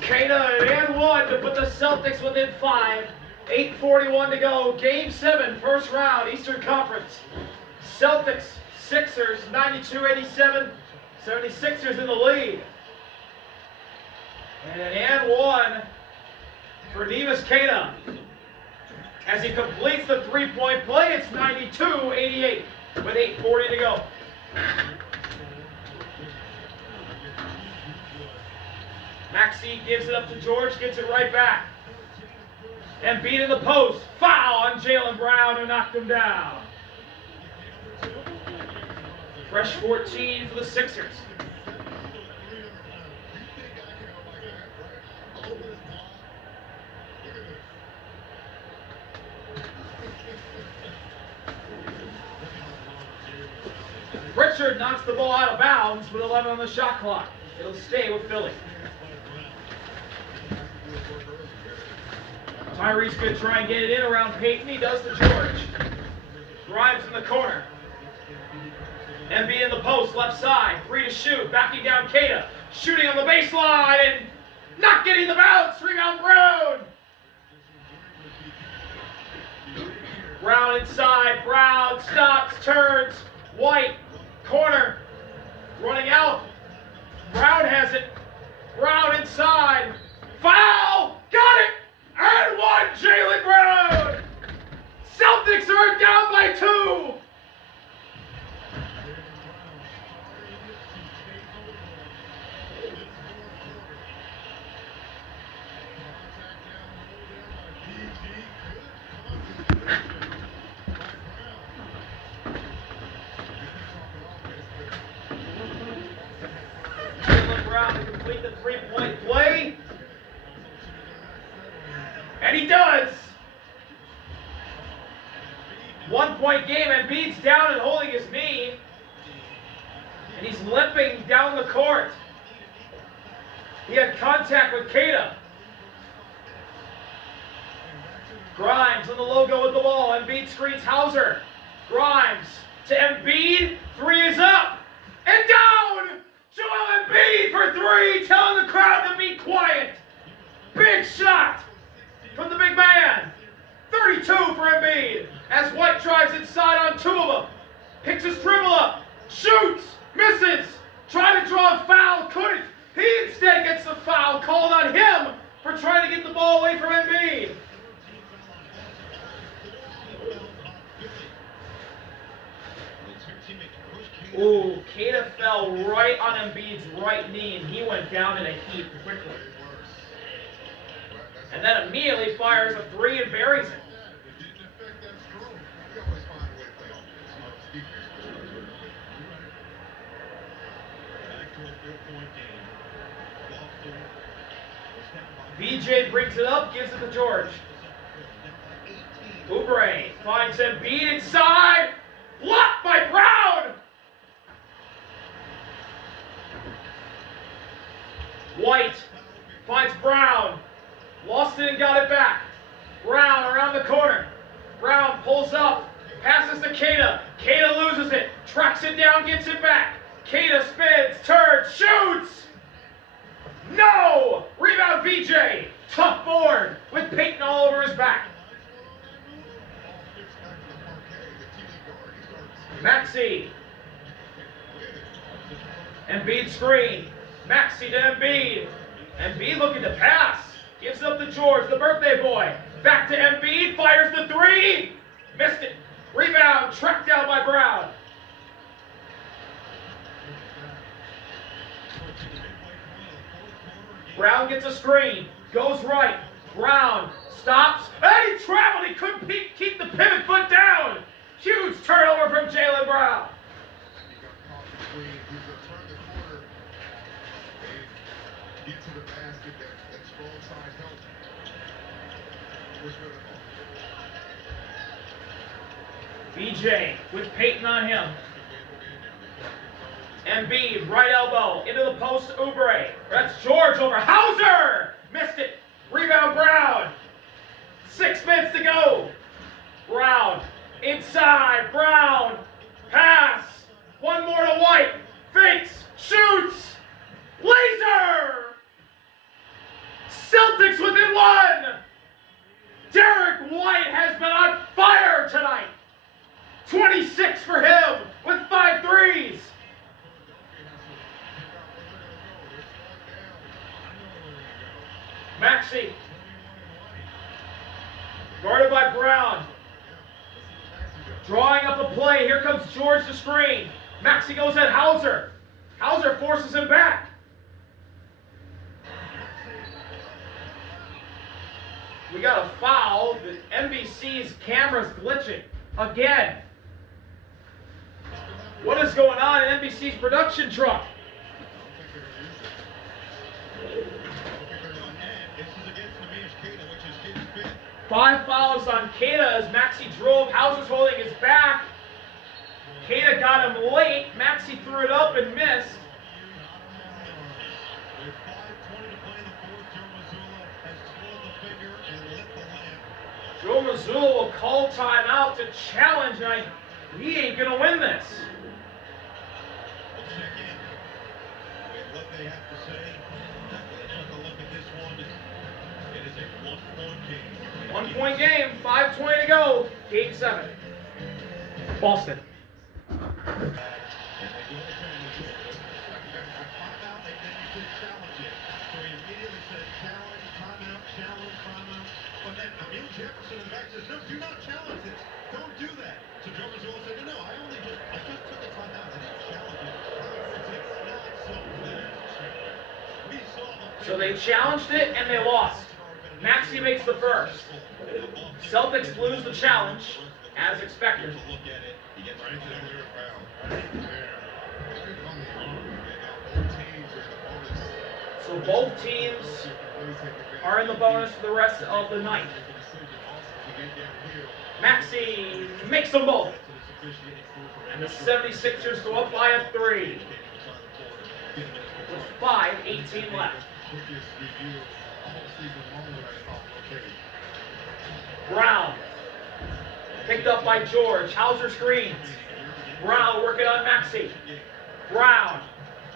Cada and one to put the Celtics within 5. 8:41 to go. Game 7, first round, Eastern Conference. Celtics, Sixers, 92-87. 76ers in the lead. And one for Cada. As he completes the three-point play, it's 92-88 with 8:40 to go. Maxey gives it up to George, gets it right back. Embiid in the post. Foul on Jaylen Brown, who knocked him down. Fresh 14 for the Sixers. Richard knocks the ball out of bounds with 11 on the shot clock. It'll stay with Philly. Tyrese could try and get it in around Payton. He does to George. Grimes in the corner. Embiid in the post, left side. 3 to shoot. Backing down Cada. Shooting on the baseline and not getting the bounce. Rebound Brown. Brown inside. Brown stops, turns. White. Corner. Running out. Brown has it. Brown inside. Foul. Got it. And one, Jaylen Brown! Celtics are down by 2! Jaylen Brown to complete the three-point play. And he does! 1-point game, Embiid's down and holding his knee. And he's limping down the court. He had contact with Cada. Grimes on the logo with the ball. Embiid screens Hauser. Grimes to Embiid. 3 is up. And down! Joel Embiid for 3, telling the crowd to be quiet. Big shot from the big man. 32 for Embiid. As White drives inside on 2 of them. Picks his dribble up. Shoots. Misses. Trying to draw a foul. Couldn't. He instead gets the foul called on him for trying to get the ball away from Embiid. Ooh, Cada fell right on Embiid's right knee and he went down in a heap quickly. And then immediately fires a 3 and buries it. VJ brings it up, gives it to George. Oubre finds Embiid inside. Blocked by Brown. White finds Brown. Lost it and got it back. Brown around the corner. Brown pulls up. Passes to Cada. Cada loses it. Tracks it down, gets it back. Cada spins, turns, shoots. No! Rebound VJ. Tough board with Payton all over his back. Maxey. Embiid screen. Maxey to Embiid. Embiid looking to pass. Gives it up to George, the birthday boy. Back to Embiid. Fires the 3. Missed it. Rebound. Tracked down by Brown. Brown gets a screen. Goes right. Brown stops. And he traveled. He couldn't keep the pivot foot down. Huge turnover from Jaylen Brown. VJ with Payton on him. Embiid, right elbow, into the post, Oubre. That's George over Hauser! Missed it. Rebound Brown. 6 minutes to go. Brown, inside, Brown. Pass. One more to White. Fakes, shoots. Laser! Maxey. Guarded by Brown. Drawing up a play. Here comes George to screen. Maxey goes at Hauser. Hauser forces him back. We got a foul. The NBC's camera's glitching again. What is going on in NBC's production truck? 5 fouls on Keita as Maxey drove. Hauser's holding his back. Keita got him late. Maxey threw it up and missed. Joe Mazzulla will call timeout to challenge, and he ain't going to win this. What they have to say, take a look at this one. It is a 1-point game. 1-point game, 5:20 to go. Game 7. Boston. Jefferson in the back says, no, do not challenge this. Don't do that. So Joe Mazzulla said, no, I just took a timeout. I didn't challenge it. So they challenged it and they lost. Maxey makes the first. Celtics lose the challenge as expected. So both teams are in the bonus for the rest of the night. Maxey makes them both. And the 76ers go up by a 3. With 5:18 left. Brown. Picked up by George. Hauser screens. Brown working on Maxey. Brown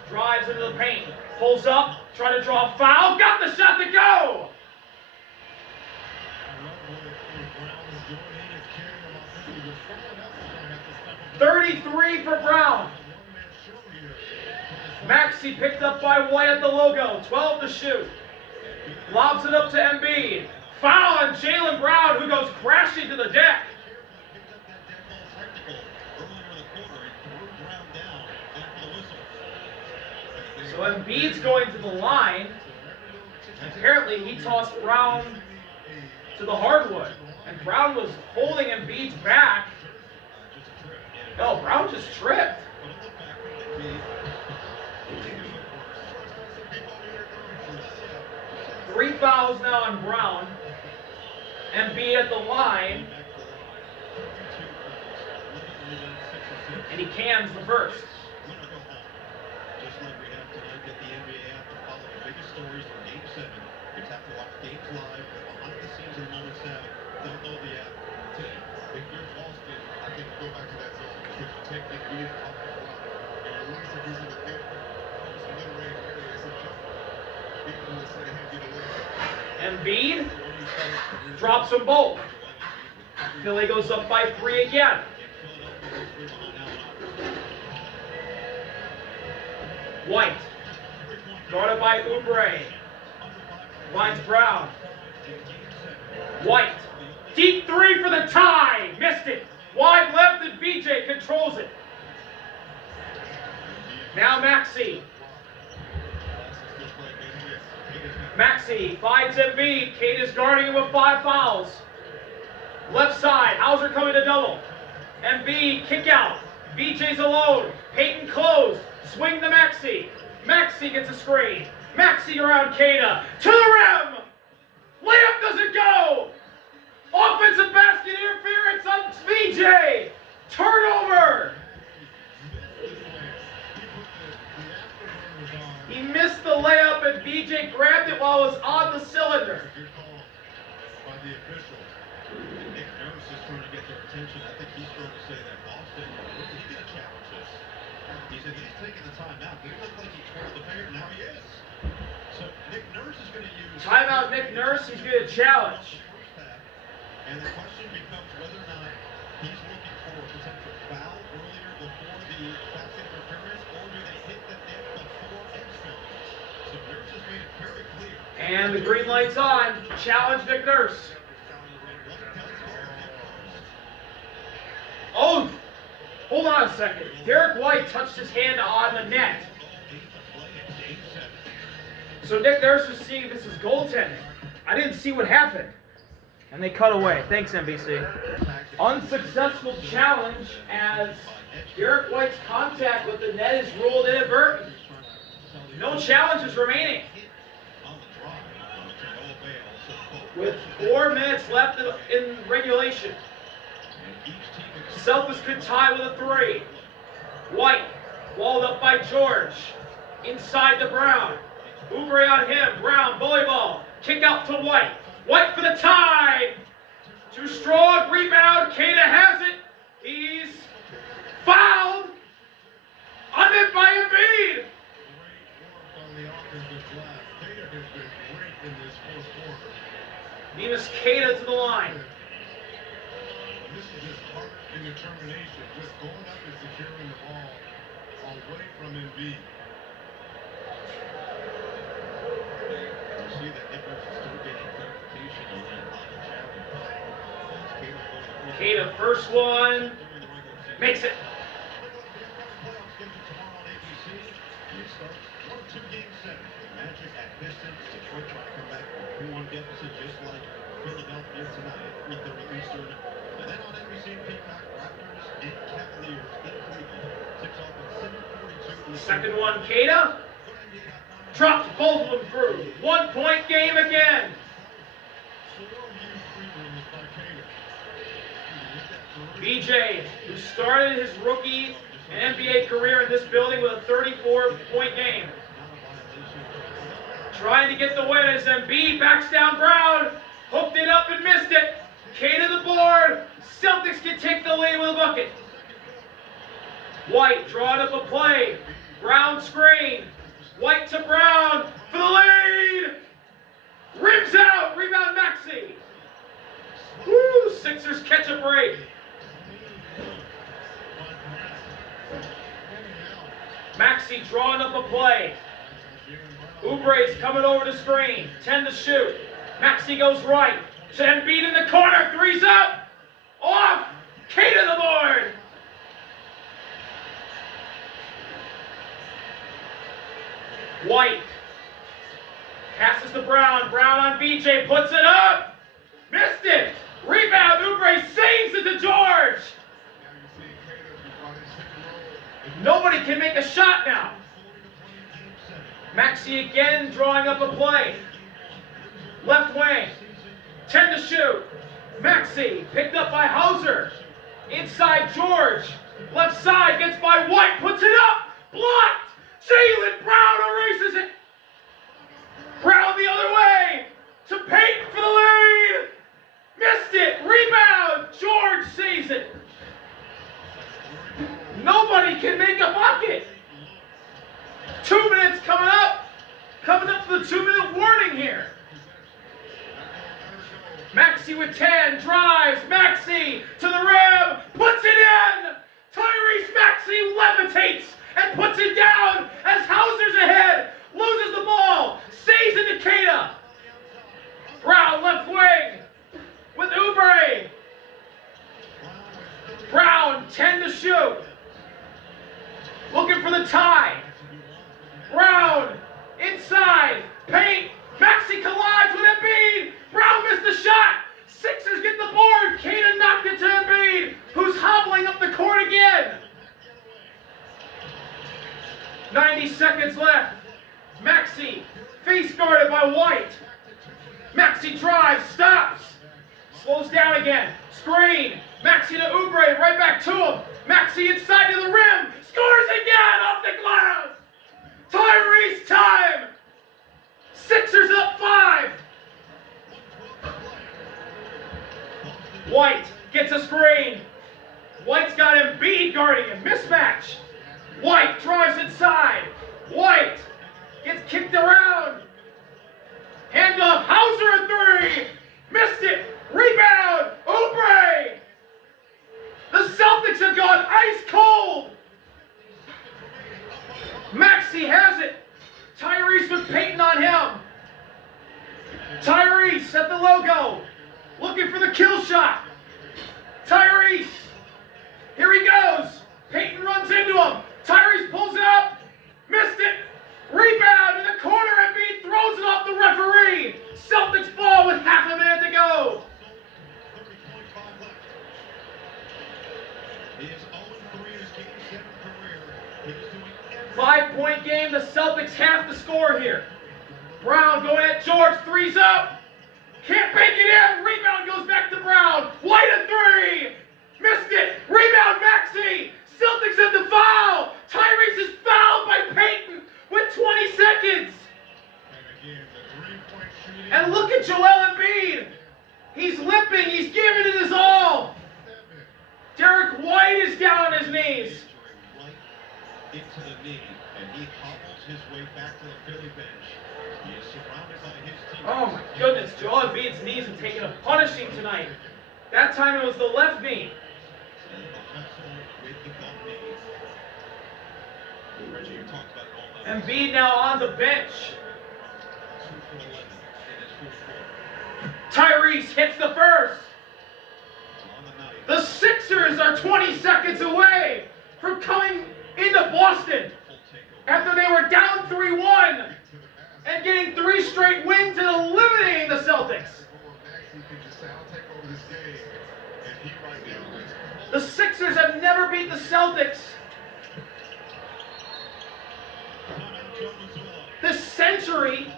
drives into the paint. Pulls up. Trying to draw a foul. Got the shot to go! 33 for Brown. Maxey picked up by White at the logo. 12 to shoot. Lobs it up to Embiid. Foul on Jaylen Brown, who goes crashing to the deck. So Embiid's going to the line. Apparently he tossed Brown to the hardwood. And Brown was holding Embiid's back. No, Brown just tripped. 3 fouls now on Brown. Embiid at the line. And he cans the first. Just like we have tonight at the NBA app to follow the biggest stories from Game 7. You have to watch games live, behind the scenes and moments now. Download the app today. If you're Boston, I can go back to that zone. If you take the lead off the block, and at least if he's in the pit, it's a mid-range area, it's a jump. People will say, hey, get away. Embiid drops them both. Philly goes up by 3 again. White, guarded by Oubre. Finds Brown. White, deep 3 for the tie. Missed it. Wide left and VJ controls it. Now Maxey. Maxey finds Embiid. Kate is guarding him with 5 fouls. Left side, Hauser coming to double. Embiid, kick out. VJ's alone. Peyton closed. Swing to Maxey. Maxey gets a screen. Maxey around Keita. To the rim! Layup doesn't go! Offensive basket interference on VJ! Turnover! He missed the layup and VJ grabbed it while it was on the cylinder. Good call by the official. Nick Nurse is trying to get their attention. I think he's trying to say that Boston, he's going to challenge this. He said he's taking the timeout. He looked like he twirled the finger. Now he is. So Nick Nurse is going to use timeout. Nick Nurse. He's going to challenge. And the question becomes whether or not he's looking for a potential foul earlier before the basket interference, or do they hit the net before extra? So Nurse has made it very clear. And the green light's on. Challenge Nick Nurse. Oh, hold on a second. Derek White touched his hand on the net. So Nick Nurse is seeing this as goaltending. I didn't see what happened. And they cut away. Thanks, NBC. Unsuccessful challenge as Derek White's contact with the net is ruled inadvertent. No challenges remaining. With 4 minutes left in regulation. Celtics could tie with a 3. White, walled up by George. Inside to Brown. Oubre on him. Brown, bully ball. Kick out to White. White for the tie. Too strong. Rebound. Kata has it. He's fouled. On it by Embiid. Nemus Kata to the line. This is just heart and determination, just going up and securing the ball away from Embiid. You see that Nick Nurse is still getting clarification on that challenge. Kata, first one, makes it. Magic at Pistons, Detroit trying to come back with a 3-1 deficit just like Philadelphia tonight at 3:30 Eastern. And then on NBC Peacock, Raptors and Cavaliers in Cleveland. Tips off at 7:42. Second one, Kata. Drops both of them through. 1 point game again. BJ, who started his rookie and NBA career in this building with a 34-point game. Trying to get the win as Embiid backs down Brown. Hooked it up and missed it. Kata to the board. Celtics can take the lead with a bucket. White drawing up a play. Brown screen. White to Brown for the lead. Rims out. Rebound Maxey. Woo! Sixers catch a break. Maxey drawing up a play. Oubre's coming over the screen. 10 to shoot. Maxey goes right. To Embiid in the corner. Three's up. Off. Kata the board. White. Passes to Brown. Brown on BJ. Puts it up. Missed it. Rebound. Oubre saves it to George. Nobody can make a shot now. Maxey again drawing up a play. Left wing. 10 to shoot. Maxey picked up by Hauser. Inside George. Left side gets by White. Puts it up. Blocked. Jaylen Brown erases it. Brown the other way. To Payton for the lead. Missed it. Rebound. George saves it. Nobody can make a bucket. 2 minutes coming up. Coming up to the 2-minute warning here. Maxey with 10. Drives. Maxey to the rim. Puts it in. Tyrese Maxey levitates and puts it down as Hauser's ahead. Loses the ball. Saves it to Kata. Brown left wing with Oubre. Brown 10 to shoot. Looking for the tie. Brown inside. Paint. Maxey collides with Embiid. Brown missed the shot. Sixers get the board. Kata knocked it to Embiid, who's hobbling up the court again. 90 seconds left. Maxey face guarded by White. Maxey drives, stops. Slows down again. Screen. Maxey to Oubre. Right back to him. Maxey inside to the rim. Scores again off the glass. Tyrese time. Sixers up 5. White gets a screen. White's got Embiid guarding him. Mismatch. White drives inside. White gets kicked around. Handoff. Hauser a 3. Missed it. Rebound. Oubre. The Celtics have gone ice cold. Maxey has it. Tyrese with Payton on him. Tyrese at the logo, looking for the kill shot. Tyrese, here he goes. Payton runs into him. Tyrese pulls it up, missed it. Rebound in the corner, Embiid throws it off the referee. Celtics ball with half a minute to go. 30.5 left. He is 0-3 in his Game 7 career. He is doing everything. 5-point game, the Celtics have to score here. Brown going at George, three's up. Can't bank it in, rebound goes back to Brown. White a three, missed it. Rebound Maxey, Celtics at the foul. Tyrese is fouled by Payton with 20 seconds. And again, the 3-point shooting. And look at Joel Embiid. He's limping, he's giving it his all. Derek White is down on his knees. Right into the knee, and he hobbles his way back to the Philly bench. He is surrounded by his team. Oh my goodness, Joel Embiid's knees have taken a punishing tonight. That time it was the left knee. And the hustle with the bump knee. Reggie, you talked about all that. Embiid now on the bench. 2 for 11 in his fourth quarter. Tyrese hits the first. On the night. The Sixers are 20 seconds away from coming into Boston Full takeover. after they were down 3-1 and getting 3 straight wins and eliminating the Celtics. The Sixers have never beat the Celtics this century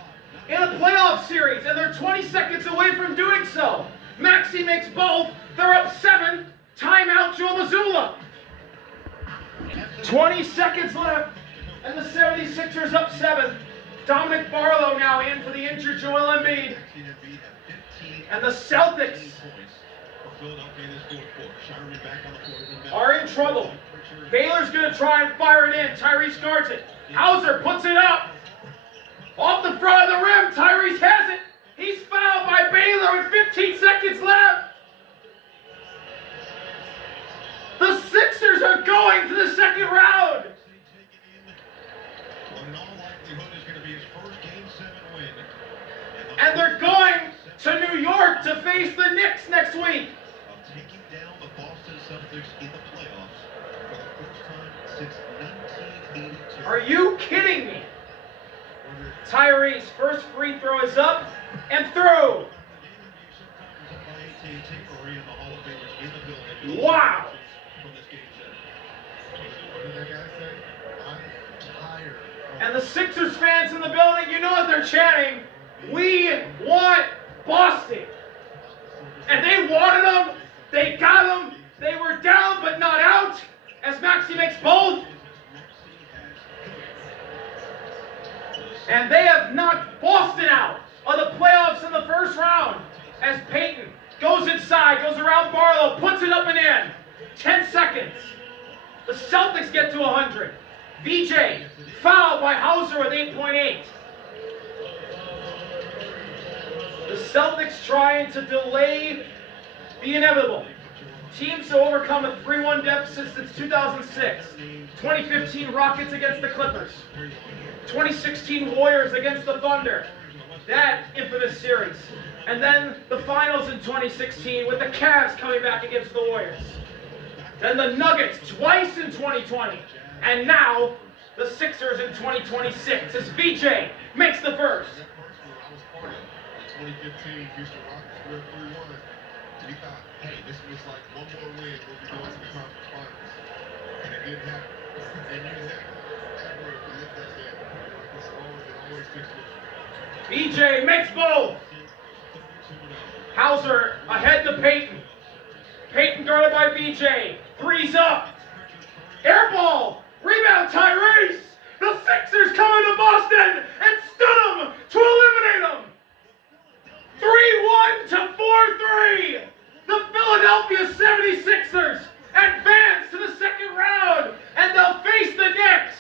in a playoff series, and they're 20 seconds away from doing so. Maxey makes both. They're up 7. Timeout, Joe Mazzulla. 20 seconds left, and the 76ers up 7. Dominic Barlow now in for the injured Joel Embiid. And the Celtics are in trouble. Baylor's going to try and fire it in. Tyrese guards it. Hauser puts it up. Off the front of the rim. Tyrese has it. He's fouled by Baylor with 15 seconds left. The Sixers are going to the second round. And they're going to New York to face the Knicks next week. Of taking down the Boston Celtics in the playoffs for the first time since 1982. Are you kidding me? Tyrese, first free throw is up and through. Wow. And the Sixers fans in the building, you know what they're chanting. We want Boston. And they wanted them. They got them. They were down but not out as Maxey makes both. And they have knocked Boston out of the playoffs in the first round as Payton goes inside, goes around Barlow, puts it up and in. 10 seconds. The Celtics get to 100. VJ fouled by Hauser with 8.8. The Celtics trying to delay the inevitable. Teams to overcome a 3-1 deficit since 2006. 2015 Rockets against the Clippers. 2016 Warriors against the Thunder. That infamous series. And then the finals in 2016 with the Cavs coming back against the Warriors. Then the Nuggets twice in 2020. And now the Sixers in 2026 as VJ makes the first. 2015 Houston Rockets were 3-1. We thought, hey, this was like one more win, we'll be going to the conference finals. And it didn't happen. And you never, ever look at that. It's always takes VJ makes both. Hauser ahead to Payton. Payton guarded by VJ. Three's up. Air ball. Rebound Tyrese. The Sixers coming to Boston and stun them to eliminate them. 3-1 to 4-3. The Philadelphia 76ers advance to the second round, and they'll face the Knicks.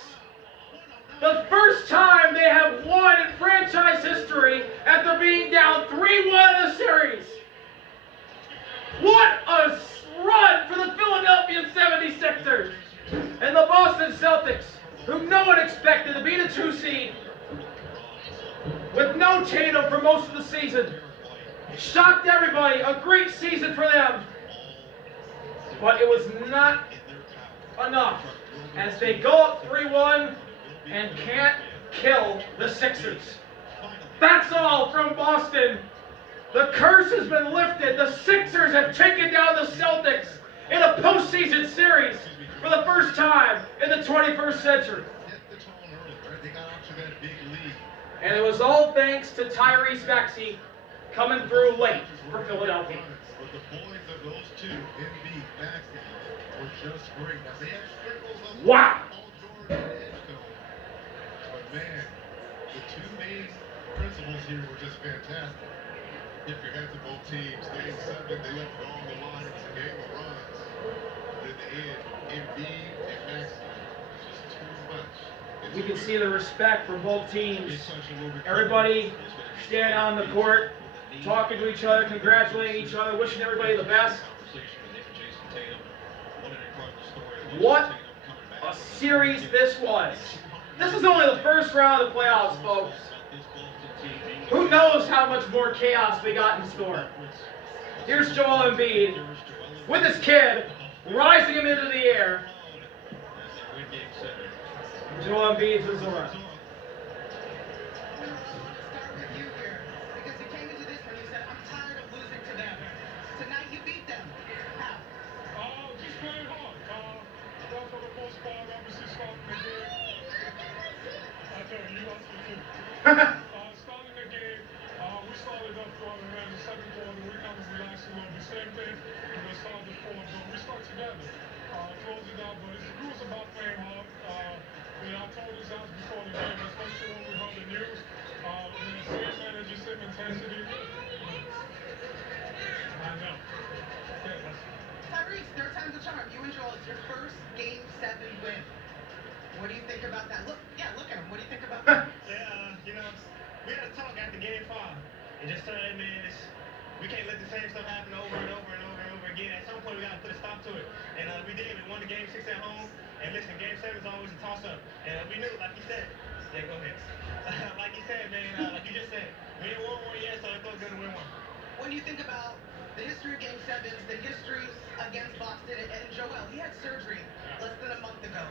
The first time they have won in franchise history after being down 3-1 in a series. What a run for the Philadelphia 76ers and the Boston Celtics, who no one expected to be the 2 seed with no No Tatum for most of the season. Shocked everybody. A great season for them. But it was not enough as they go up 3-1 and can't kill the Sixers. That's all from Boston. The curse has been lifted. The Sixers have taken down the Celtics in a postseason series for the first time in the 21st century. And it was all thanks to Tyrese coming through late for Philadelphia. But the boys of those two, Embiid, Maxey, were just great. Now they have sprinkles of Wow. Paul George and Edgecombe. But man, the two main principles here were just fantastic. If your head to both teams, game 7, they left it all on the line. It was a game of runs. But in the end, Embiid and Maxey, just too much. You can see the respect for both teams. Everybody stand on the court, talking to each other, congratulating each other, wishing everybody the best. What a series this was. This is only the first round of the playoffs, folks. Who knows how much more chaos we got in store. Here's Joel Embiid with his kid, rising him into the air. Joel Embiid's with Zora. Starting the game, we started up strong around the second quarter. We kind of relaxed a little bit. Same thing, and we started the fourth, but we start together. Close it out, but it was about playing hard. I told this out before the game, especially when we heard the news. Same energy, same intensity. I know. Tyrese, third time's a charm. You and Joel, it's your first Game 7 win. What do you think about that? Look at him. What do you think about that? We had a talk after Game 5 and just said, hey man, we can't let the same stuff happen over and over and over and over again. At some point, we got to put a stop to it. And we did. We won the Game 6 at home. And listen, Game 7 is always a toss-up. And we knew, like you said, yeah, go ahead. Like you said, man, like you just said, we didn't win one yet, so it felt good to win one. When you think about the history of Game 7s, the history against Boston and Joel, he had surgery less than a month ago.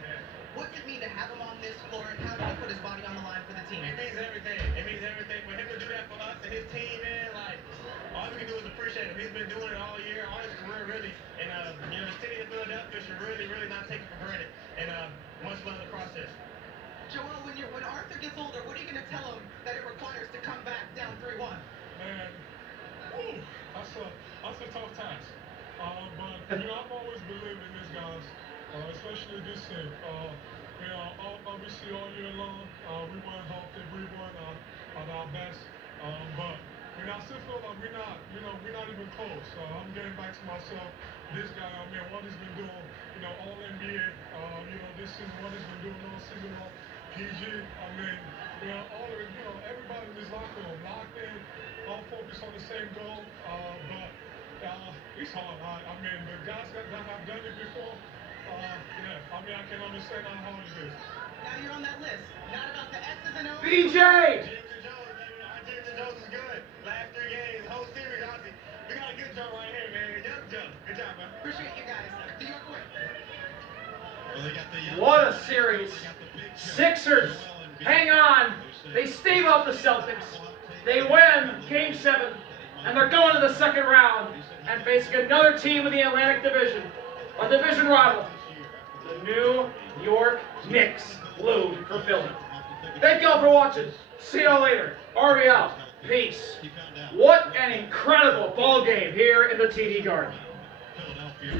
What's it mean to have him on this floor, and how did he put his body on the line for the team? It means everything. It means everything. For him to do that for us and his team, man, like, all we can do is appreciate him. He's been doing it all year, all his career, really. And, the city of Philadelphia should really, really not take it for granted. And much love the process. Joel, when Arthur gets older, what are you going to tell him that it requires to come back down 3-1? Man, that's a tough task. But, I've always believed in this, guys, especially this team. Obviously all year long, we weren't healthy, we weren't at our best. But, I still feel like we're not even close. I'm getting back to myself. This guy, what he's been doing, all NBA, this season, what he's been doing all season long, PG, everybody in this locker room, locked in, all focused on the same goal. But it's hard. The guys that have done it before, I can understand how hard it is. Now you're on that list. Not about the X's and O's. BJ! James and Jones, baby. Our James and Jones is good. Last 3 games, the whole series, honestly. We got a good job right here, man. Good job, man. Appreciate you guys. New York win. Well, they got the, What a series. Sixers, hang on. They stave out the Celtics. They win Game 7, and they're going to the second round and facing another team in the Atlantic Division, a division rival, the New York Knicks, blue for Philly. Thank y'all for watching. See y'all later. RB out. Peace. What an incredible ball game here in the TD Garden. Philadelphia